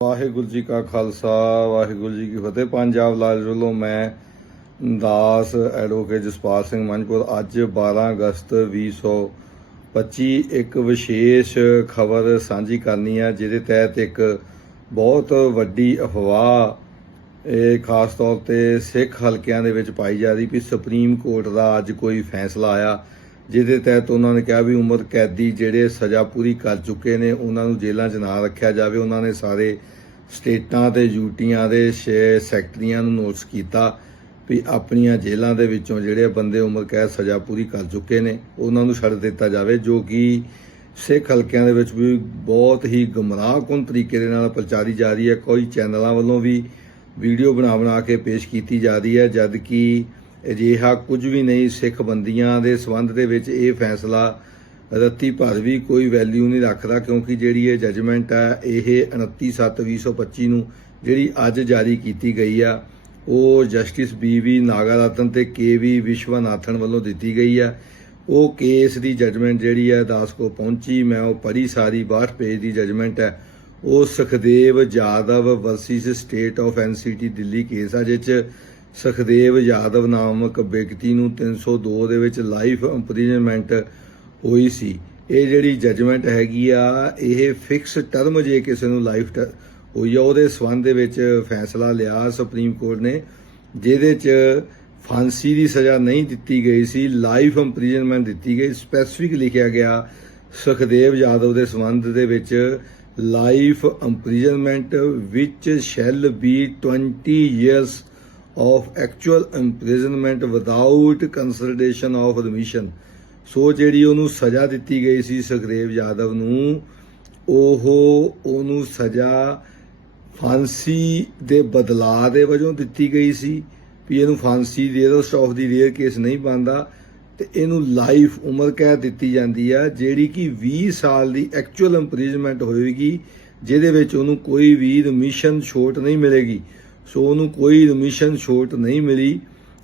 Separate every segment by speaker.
Speaker 1: ਵਾਹਿਗੁਰੂ ਜੀ ਕਾ ਖਾਲਸਾ, ਵਾਹਿਗੁਰੂ ਜੀ ਕੀ ਫਤਿਹ। ਪੰਜਾਬ ਲਾਜ ਵੱਲੋਂ ਮੈਂ ਦਾਸ ਐਡਵੋਕੇਟ ਜਸਪਾਲ ਸਿੰਘ ਮੰਝਪੁਰ ਅੱਜ 12 ਅਗਸਤ 2025 ਇੱਕ ਵਿਸ਼ੇਸ਼ ਖਬਰ ਸਾਂਝੀ ਕਰਨੀ ਹੈ ਜਿਹਦੇ ਤਹਿਤ ਇੱਕ ਬਹੁਤ ਵੱਡੀ ਅਫਵਾਹ, ਇਹ ਖਾਸ ਤੌਰ ਤੇ ਸਿੱਖ ਹਲਕਿਆਂ ਦੇ ਵਿੱਚ ਪਾਈ ਜਾ ਰਹੀ ਵੀ ਸੁਪਰੀਮ ਕੋਰਟ ਦਾ ਅੱਜ ਕੋਈ ਫੈਸਲਾ ਆਇਆ। ਜਿਹਦੇ ਤਹਿਤ ਉਹਨਾਂ ਨੇ ਕਿਹਾ ਵੀ ਉਮਰ ਕੈਦੀ ਜਿਹੜੇ ਸਜ਼ਾ ਪੂਰੀ ਕਰ ਚੁੱਕੇ ਨੇ, ਉਹਨਾਂ ਨੂੰ ਜੇਲ੍ਹਾਂ 'ਚ ਨਾ ਰੱਖਿਆ ਜਾਵੇ। ਉਹਨਾਂ ਨੇ ਸਾਰੇ ਸਟੇਟਾਂ ਤੇ, ਯੂਟੀਆਂ ਦੇ ਛੇ ਸੈਕਟਰੀਆਂ ਨੂੰ ਨੋਟਿਸ ਕੀਤਾ ਵੀ ਆਪਣੀਆਂ ਜੇਲ੍ਹਾਂ ਦੇ ਵਿੱਚੋਂ ਜਿਹੜੇ ਬੰਦੇ ਉਮਰ ਕੈਦ ਸਜ਼ਾ ਪੂਰੀ ਕਰ ਚੁੱਕੇ ਨੇ, ਉਹਨਾਂ ਨੂੰ ਛੱਡ ਦਿੱਤਾ ਜਾਵੇ, ਜੋ ਕਿ ਸਿੱਖ ਹਲਕਿਆਂ ਦੇ ਵਿੱਚ ਵੀ ਬਹੁਤ ਹੀ ਗਮਰਾਹਕੁਨ ਤਰੀਕੇ ਦੇ ਨਾਲ ਪ੍ਰਚਾਰੀ ਜਾ ਰਹੀ ਹੈ। ਕੋਈ ਚੈਨਲਾਂ ਵੱਲੋਂ ਵੀ ਵੀਡੀਓ ਬਣਾ ਬਣਾ ਕੇ ਪੇਸ਼ ਕੀਤੀ ਜਾ ਰਹੀ ਹੈ ਜਦ ਕਿ ਅਜਿਹਾ ਕੁਝ ਵੀ ਨਹੀਂ ਸਿੱਖ ਬੰਦੀਆਂ ਦੇ ਸੰਬੰਧ ਦੇ ਵਿੱਚ ਇਹ ਫੈਸਲਾ ਰੱਤੀ ਭਰ ਵੀ ਕੋਈ ਵੈਲਿਊ ਨਹੀਂ ਰੱਖਦਾ, ਕਿਉਂਕਿ ਜਿਹੜੀ ਇਹ ਜਜਮੈਂਟ ਹੈ ਇਹ 29/7/2025 ਨੂੰ ਜਿਹੜੀ ਅੱਜ ਜਾਰੀ ਕੀਤੀ ਗਈ ਆ, ਉਹ ਜਸਟਿਸ ਬੀਵੀ ਨਾਗਾਰਤਨ ਤੇ ਕੇਵੀ ਵਿਸ਼ਵਨਾਥਨ ਵੱਲੋਂ ਦਿੱਤੀ ਗਈ ਆ। ਉਹ ਕੇਸ ਦੀ ਜਜਮੈਂਟ ਜਿਹੜੀ ਹੈ ਦਾਸ ਕੋ ਪਹੁੰਚੀ, ਮੈਂ ਉਹ ਪੜ੍ਹੀ ਸਾਰੀ 62 ਪੇਜ ਦੀ ਜਜਮੈਂਟ ਹੈ ਉਹ Sukhdev Jadav versus state of NCT Delhi case ਆ ਜਿਸ 'ਚ ਸੁਖਦੇਵ ਯਾਦਵ ਨਾਮਕ ਵਿਅਕਤੀ ਨੂੰ 302 ਦੇ ਵਿੱਚ ਲਾਈਫ ਇੰਪ੍ਰਿਜ਼ਨਮੈਂਟ ਹੋਈ ਸੀ। ਇਹ ਜਿਹੜੀ ਜਜਮੈਂਟ ਹੈਗੀ ਆ, ਇਹ ਫਿਕਸ ਟਰਮ ਜੇ ਕਿਸੇ ਨੂੰ ਲਾਈਫ ਹੋਈ ਆ, ਉਹਦੇ ਸਬੰਧ ਦੇ ਵਿੱਚ ਫੈਸਲਾ ਲਿਆ ਸੁਪਰੀਮ ਕੋਰਟ ਨੇ, ਜਿਹਦੇ 'ਚ ਫਾਂਸੀ ਦੀ ਸਜ਼ਾ ਨਹੀਂ ਦਿੱਤੀ ਗਈ ਸੀ, ਲਾਈਫ ਇੰਪ੍ਰਿਜ਼ਨਮੈਂਟ ਦਿੱਤੀ ਗਈ। ਸਪੈਸੀਫਿਕ ਲਿਖਿਆ ਗਿਆ, ਸੁਖਦੇਵ ਯਾਦਵ ਦੇ ਸਬੰਧ ਦੇ ਵਿੱਚ life imprisonment which shall be 20 years of actual imprisonment without consideration of remission so ਜਿਹੜੀ ਉਹਨੂੰ ਸਜ਼ਾ ਦਿੱਤੀ ਗਈ ਸੀ ਸੁਖਦੇਵ ਯਾਦਵ ਨੂੰ, ਉਹ ਉਹਨੂੰ ਸਜ਼ਾ ਫਾਂਸੀ ਦੇ ਬਦਲਾਅ ਦੇ ਵਜੋਂ ਦਿੱਤੀ ਗਈ ਸੀ ਵੀ ਇਹਨੂੰ ਫਾਂਸੀ ਦੇ rarest of the rare case ਨਹੀਂ ਬਣਦਾ ਤੇ ਇਹਨੂੰ ਲਾਈਫ ਉਮਰ ਕੈਦ ਦਿੱਤੀ ਜਾਂਦੀ ਆ, ਜਿਹੜੀ ਕਿ 20 ਸਾਲ ਦੀ ਐਕਚੁਅਲ ਇੰਪ੍ਰਿਜ਼ਨਮੈਂਟ ਹੋਵੇਗੀ ਜਿਹਦੇ ਵਿੱਚ ਉਹਨੂੰ ਕੋਈ ਵੀ ਰਿਮਿਸ਼ਨ ਛੋਟ ਨਹੀਂ ਮਿਲੇਗੀ। ਸੋ ਉਹਨੂੰ ਕੋਈ ਰਿਮਿਸ਼ਨ ਛੋਟ ਨਹੀਂ ਮਿਲੀ,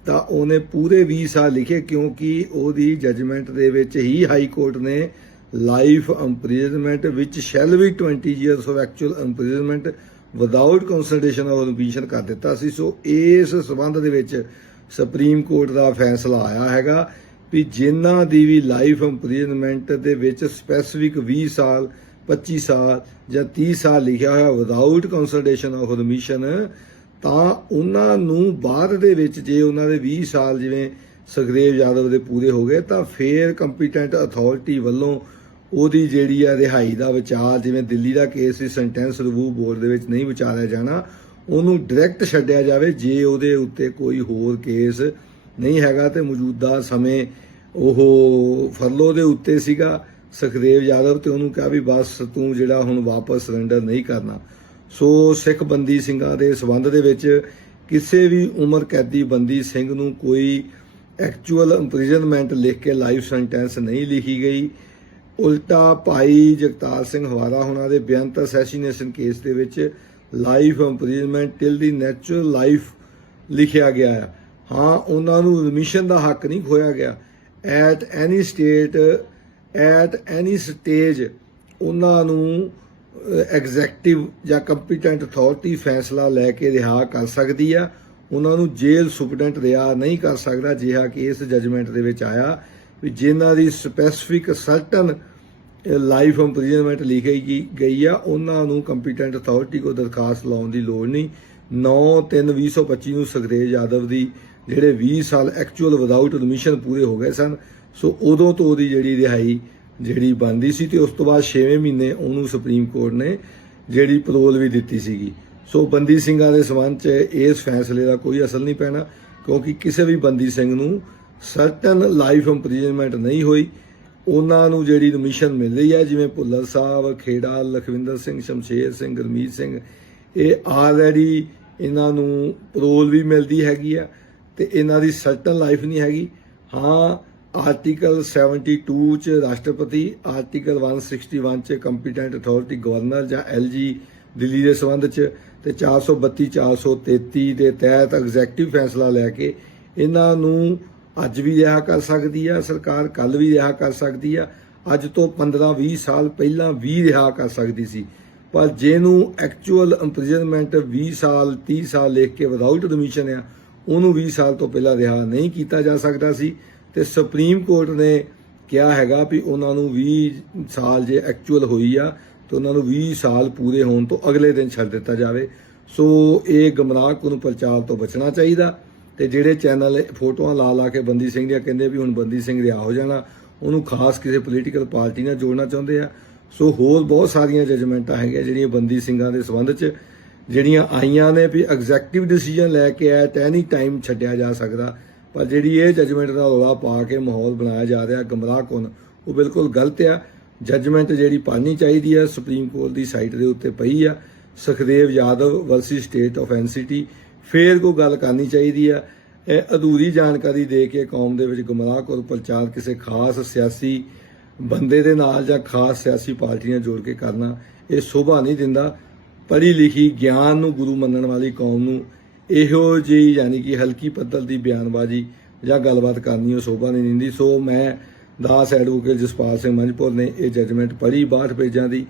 Speaker 1: ਤਾਂ ਉਹਨੇ ਪੂਰੇ 20 ਸਾਲ ਲਿਖੇ ਕਿਉਂਕਿ ਉਹਦੀ ਜਜਮੈਂਟ ਦੇ ਵਿੱਚ ਹੀ ਹਾਈ ਕੋਰਟ ਨੇ ਲਾਈਫ ਇੰਪ੍ਰਿਜ਼ਨਮੈਂਟ ਵਿੱਚ shall be 20 years of actual imprisonment without consultation of remission ਕਰ ਦਿੱਤਾ ਸੀ। ਸੋ ਇਸ ਸਬੰਧ ਦੇ ਵਿੱਚ ਸੁਪਰੀਮ ਕੋਰਟ ਦਾ ਫੈਸਲਾ ਆਇਆ ਹੈਗਾ ਵੀ ਜਿਨ੍ਹਾਂ ਦੀ ਵੀ ਲਾਈਫ ਇੰਪ੍ਰਿਜ਼ਨਮੈਂਟ ਦੇ ਵਿੱਚ ਸਪੈਸੀਫਿਕ 20 ਸਾਲ 25 ਸਾਲ ਜਾਂ 30 ਸਾਲ ਲਿਖਿਆ ਹੋਇਆ ਵਿਦਆਊਟ ਕੰਸਲਟੇਸ਼ਨ ਆਫ ਰਿਮਿਸ਼ਨ ਤਾਂ ਉਹਨਾਂ ਨੂੰ ਬਾਅਦ ਦੇ ਵਿੱਚ ਜੇ ਉਹਨਾਂ ਦੇ 20 ਸਾਲ ਜਿਵੇਂ ਸੁਖਦੇਵ ਯਾਦਵ ਦੇ ਪੂਰੇ ਹੋ ਗਏ, ਤਾਂ ਫੇਰ ਕੰਪੀਟੈਂਟ ਅਥਾਰਟੀ ਵੱਲੋਂ ਉਹਦੀ ਜਿਹੜੀ ਆ ਰਿਹਾਈ ਦਾ ਵਿਚਾਰ, ਜਿਵੇਂ ਦਿੱਲੀ ਦਾ ਕੇਸ ਸੀ ਸੈਂਟੈਂਸ ਰਿਵਿਊ ਬੋਰਡ ਦੇ ਵਿੱਚ ਨਹੀਂ ਵਿਚਾਰਿਆ ਜਾਣਾ, ਉਹਨੂੰ ਡਾਇਰੈਕਟ ਛੱਡਿਆ ਜਾਵੇ ਜੇ ਉਹਦੇ ਉੱਤੇ ਕੋਈ ਹੋਰ ਕੇਸ ਨਹੀਂ ਹੈਗਾ ਤੇ ਮੌਜੂਦਾ ਸਮੇਂ ਉਹ ਫਰਲੋ ਦੇ ਉੱਤੇ ਸੀਗਾ ਸੁਖਦੇਵ ਯਾਦਵ ਤੇ ਉਹਨੂੰ ਕਿਹਾ ਵੀ ਬਸ ਤੂੰ ਜਿਹੜਾ ਹੁਣ ਵਾਪਸ ਸਰੈਂਡਰ ਨਹੀਂ ਕਰਨਾ। ਸੋ ਸਿੱਖ ਬੰਦੀ ਸਿੰਘਾਂ ਦੇ ਸਬੰਧ ਦੇ ਵਿੱਚ ਕਿਸੇ ਵੀ ਉਮਰ ਕੈਦੀ ਬੰਦੀ ਸਿੰਘ ਨੂੰ ਕੋਈ ਐਕਚੁਅਲ ਇੰਪ੍ਰਿਜ਼ਨਮੈਂਟ ਲਿਖ ਕੇ ਲਾਈਫ ਸੈਂਟੈਂਸ ਨਹੀਂ ਲਿਖੀ ਗਈ। ਉਲਟਾ ਭਾਈ ਜਗਤਾਰ ਸਿੰਘ ਹਵਾਰਾ ਹੁਣਾਂ ਦੇ ਬੇਅੰਤ ਅਸੈਸੀਨੇਸ਼ਨ ਕੇਸ ਦੇ ਵਿੱਚ life imprisonment till the natural life ਲਿਖਿਆ ਗਿਆ ਹੈ ਹਾਂ, ਉਹਨਾਂ ਨੂੰ ਰਿਮਿਸ਼ਨ ਦਾ ਹੱਕ ਨਹੀਂ ਖੋਇਆ ਗਿਆ। At any state at any stage ਉਹਨਾਂ ਨੂੰ ਐਗਜ਼ੈਕਟਿਵ ਜਾਂ ਕੰਪੀਟੈਂਟ ਅਥਾਰਟੀ ਫੈਸਲਾ ਲੈ ਕੇ ਰਿਹਾ ਕਰ ਸਕਦੀ ਆ। ਉਹਨਾਂ ਨੂੰ ਜੇਲ੍ਹ ਸੁਪਰਡੈਂਟ ਰਿਹਾ ਨਹੀਂ ਕਰ ਸਕਦਾ, ਜਿਹਾ ਕਿ ਇਸ ਜਜਮੈਂਟ ਦੇ ਵਿੱਚ ਆਇਆ ਵੀ ਜਿਨ੍ਹਾਂ ਦੀ ਸਪੈਸੀਫਿਕ ਸਰਟਨ ਲਾਈਫ ਇੰਪ੍ਰਿਜ਼ਨਮੈਂਟ ਲਿਖੀ ਗਈ- ਆ, ਉਹਨਾਂ ਨੂੰ ਕੰਪੀਟੈਂਟ ਅਥਾਰਟੀ ਕੋ ਦਰਖਾਸਤ ਲਾਉਣ ਦੀ ਲੋੜ ਨਹੀਂ। 9/3/2025 ਨੂੰ ਸੁਖਦੇਵ ਯਾਦਵ ਦੀ ਜਿਹੜੇ 20 ਸਾਲ ਐਕਚੁਅਲ ਵਿਦਆਊਟ ਐਡਮਿਸ਼ਨ ਪੂਰੇ ਹੋ ਗਏ ਸਨ। ਸੋ ਉਦੋਂ ਤੋਂ ਉਹਦੀ ਜਿਹੜੀ ਰਿਹਾਈ ਜਿਹੜੀ ਬੰਦੀ ਸੀ ਤੇ ਉਸ ਤੋਂ ਬਾਅਦ 6ਵੇਂ ਮਹੀਨੇ ਉਹਨੂੰ ਸੁਪਰੀਮ ਕੋਰਟ ਨੇ ਜਿਹੜੀ ਪਰੋਲ ਵੀ ਦਿੱਤੀ ਸੀਗੀ। ਸੋ ਬੰਦੀ ਸਿੰਘਾਂ ਦੇ ਸਬੰਧ 'ਚ ਇਸ ਫੈਸਲੇ ਦਾ ਕੋਈ ਅਸਲ ਨਹੀਂ ਪੈਣਾ, ਕਿਉਂਕਿ ਕਿਸੇ ਵੀ ਬੰਦੀ ਸਿੰਘ ਨੂੰ ਸਰਟਨ ਲਾਈਫ ਇੰਪ੍ਰਿਜ਼ਨਮੈਂਟ ਨਹੀਂ ਹੋਈ। ਉਹਨਾਂ ਨੂੰ ਜਿਹੜੀ ਰਿਮਿਸ਼ਨ ਮਿਲ ਰਹੀ ਹੈ, ਜਿਵੇਂ ਭੁੱਲਰ ਸਾਹਿਬ, ਖੇੜਾ, ਲਖਵਿੰਦਰ ਸਿੰਘ, ਸ਼ਮਸ਼ੇਰ ਸਿੰਘ, ਗੁਰਮੀਤ ਸਿੰਘ, ਇਹ ਆਲਰੇਡੀ ਇਹਨਾਂ ਨੂੰ ਪਰੋਲ ਵੀ ਮਿਲਦੀ ਹੈਗੀ ਆ ਤੇ ਇਹਨਾਂ ਦੀ ਸਰਟਨ ਲਾਈਫ ਨਹੀਂ ਹੈਗੀ। ਹਾਂ ਆਰਟੀਕਲ 72 ਚ ਰਾਸ਼ਟਰਪਤੀ, ਆਰਟੀਕਲ 161 ਚ ਕੰਪੀਟੈਂਟ ਅਥਾਰਟੀ ਗਵਰਨਰ ਜਾਂ ਐਲਜੀ ਦਿੱਲੀ ਦੇ ਸੰਬੰਧ ਚ ਤੇ 432 433 ਦੇ ਤਹਿਤ ਐਗਜ਼ੈਕਟਿਵ ਫੈਸਲਾ ਲੈ ਕੇ ਇਹਨਾਂ ਨੂੰ ਅੱਜ ਵੀ ਰਿਹਾ ਕਰ ਸਕਦੀ ਆ, ਸਰਕਾਰ ਕੱਲ ਵੀ ਰਿਹਾ ਕਰ ਸਕਦੀ ਆ, ਅੱਜ ਤੋਂ 15 20 ਸਾਲ ਪਹਿਲਾਂ ਵੀ ਰਿਹਾ ਕਰ ਸਕਦੀ ਸੀ। ਪਰ ਜਿਹਨੂੰ ਐਕਚੁਅਲ ਇੰਪ੍ਰਿਜ਼ਨਮੈਂਟ 20 ਸਾਲ 30 ਸਾਲ ਲਿਖ ਕੇ ਵਿਦਆਊਟ ਐਡਮਿਸ਼ਨ ਆ, ਉਹਨੂੰ 20 ਸਾਲ ਤੋਂ ਪਹਿਲਾਂ ਰਿਹਾ ਨਹੀਂ ਕੀਤਾ ਜਾ ਸਕਦਾ ਸੀ। ਤੇ ਸੁਪਰੀਮ ਕੋਰਟ ਨੇ ਕਿਹਾ ਹੈਗਾ ਵੀ ਉਹਨਾਂ ਨੂੰ 20 ਸਾਲ ਜੇ ਐਕਚੁਅਲ ਹੋਈ ਆ, ਤੇ ਉਹਨਾਂ ਨੂੰ 20 ਸਾਲ ਪੂਰੇ ਹੋਣ ਤੋਂ ਅਗਲੇ ਦਿਨ ਛੱਡ ਦਿੱਤਾ ਜਾਵੇ। ਸੋ ਇਹ ਗਮਰਾਹਕੁਨ ਪ੍ਰਚਾਰ ਤੋਂ ਬਚਣਾ ਚਾਹੀਦਾ ਤੇ ਜਿਹੜੇ ਚੈਨਲ ਫੋਟੋਆਂ ਲਾ ਲਾ ਕੇ ਬੰਦੀ ਸਿੰਘ ਦੀਆਂ ਕਹਿੰਦੇ ਵੀ ਹੁਣ ਬੰਦੀ ਸਿੰਘ ਰਿਹਾ ਹੋ ਜਾਣਾ, ਉਹਨੂੰ ਖਾਸ ਕਿਸੇ ਪੋਲੀਟੀਕਲ ਪਾਰਟੀ ਨਾਲ ਜੋੜਨਾ ਚਾਹੁੰਦੇ ਆ। ਸੋ ਹੋਰ ਬਹੁਤ ਸਾਰੀਆਂ ਜਜਮੈਂਟਾਂ ਹੈਗੀਆਂ ਜਿਹੜੀਆਂ ਬੰਦੀ ਸਿੰਘਾਂ ਦੇ ਸੰਬੰਧ 'ਚ, ਜਿਹੜੀਆਂ ਆਈਆਂ ਨੇ ਵੀ ਐਗਜ਼ੈਕਟਿਵ ਡਿਸੀਜਨ ਲੈ ਕੇ ਆਇਆ ਤਾਂ ਐਨੀ ਟਾਈਮ ਛੱਡਿਆ ਜਾ ਸਕਦਾ। ਪਰ ਜਿਹੜੀ ਇਹ ਜਜਮੈਂਟ ਦਾ ਰੌਲਾ ਪਾ ਕੇ ਮਾਹੌਲ ਬਣਾਇਆ ਜਾ ਰਿਹਾ ਗਮਰਾਹਕੁਨ ਉਹ ਬਿਲਕੁਲ ਗਲਤ ਆ। ਜਜਮੈਂਟ ਜਿਹੜੀ ਪਾਣੀ ਚਾਹੀਦੀ ਆ ਸੁਪਰੀਮ ਕੋਰਟ ਦੀ ਸਾਈਟ ਦੇ ਉੱਤੇ ਪਈ ਆ। Sukhdev Yadav versus state of NCT ਫੇਰ ਕੋਈ ਗੱਲ ਕਰਨੀ ਚਾਹੀਦੀ ਆ। ਇਹ ਅਧੂਰੀ ਜਾਣਕਾਰੀ ਦੇ ਕੇ ਕੌਮ ਦੇ ਵਿੱਚ ਗੁੰਮਰਾਹਕੁਨ ਪ੍ਰਚਾਰ ਕਿਸੇ ਖਾਸ ਸਿਆਸੀ ਬੰਦੇ ਦੇ ਨਾਲ ਜਾਂ ਖਾਸ ਸਿਆਸੀ ਪਾਰਟੀ ਨਾਲ ਜੋੜ ਕੇ ਕਰਨਾ, ਇਹ ਸ਼ੋਭਾ ਨਹੀਂ ਦਿੰਦਾ। ਪੜ੍ਹੀ ਲਿਖੀ ਗਿਆਨ ਨੂੰ ਗੁਰੂ ਮੰਨਣ ਵਾਲੀ ਕੌਮ ਨੂੰ ਇਹੋ ਜਿਹੀ ਯਾਨੀ ਕਿ ਹਲਕੀ ਪੱਧਰ ਦੀ ਬਿਆਨਬਾਜ਼ੀ ਜਾਂ ਗੱਲਬਾਤ ਕਰਨੀ ਉਹ ਸ਼ੋਭਾ ਨਹੀਂ ਦਿੰਦੀ। ਸੋ ਮੈਂ ਦਾਸ ਐਡਵੋਕੇਟ ਜਸਪਾਲ ਸਿੰਘ ਮੰਝਪੁਰ ਨੇ ਇਹ ਜਜਮੈਂਟ ਪੜ੍ਹੀ 62 ਪੇਜਾਂ ਦੀ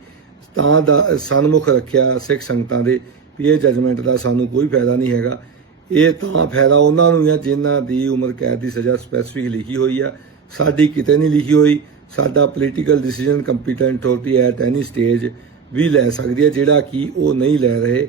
Speaker 1: ਤਾਂ ਦਾ ਸਨਮੁਖ ਰੱਖਿਆ ਸਿੱਖ ਸੰਗਤਾਂ ਦੇ ਵੀ ਇਹ ਜਜਮੈਂਟ ਦਾ ਸਾਨੂੰ ਕੋਈ ਫਾਇਦਾ ਨਹੀਂ ਹੈਗਾ। ਇਹ ਤਾਂ ਫਾਇਦਾ ਉਹਨਾਂ ਨੂੰ ਆ ਜਿਨ੍ਹਾਂ ਦੀ ਉਮਰ ਕੈਦ ਦੀ ਸਜ਼ਾ ਸਪੈਸੀਫਿਕ ਲਿਖੀ ਹੋਈ ਆ। ਸਾਡੀ ਕਿਤੇ ਨਹੀਂ ਲਿਖੀ ਹੋਈ। ਸਾਡਾ political decision competent authority at any stage ਵੀ ਲੈ ਸਕਦੀ ਹੈ ਜਿਹੜਾ ਕਿ ਉਹ ਨਹੀਂ ਲੈ ਰਹੇ।